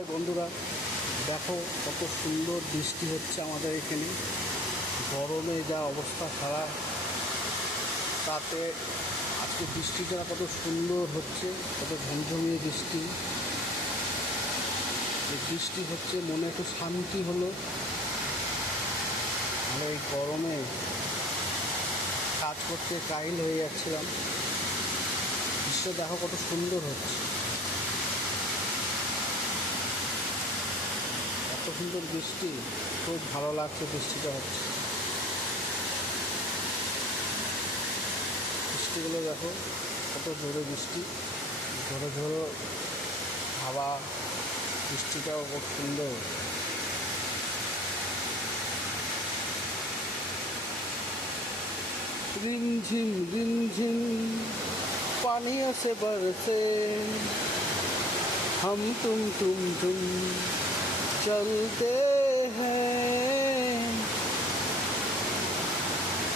High বন্ধুরা, দেখো কত সুন্দর বৃষ্টি হচ্ছে আমাদের এখানে। গরমে যা অবস্থা খারাপ, তাতে আজকে বৃষ্টিটা কত সুন্দর হচ্ছে, কত ঝমঝমিয়ে বৃষ্টি। এই বৃষ্টি হচ্ছে, মনে একটু শান্তি হলো। আমরা এই গরমে কাজ করতে কাহিল হয়ে যাচ্ছিলাম। দৃশ্য দেখো কত সুন্দর হচ্ছে, এত সুন্দর বৃষ্টি, খুব ভালো লাগছে বৃষ্টিটা হচ্ছে। বৃষ্টিগুলো দেখো কত জোরে বৃষ্টি, ঝোড়ো ঝোড়ো হাওয়া, বৃষ্টিটাও খুব সুন্দর। रिमझिम रिमझिम पानियों से बरसे हम तुम चलते हैं।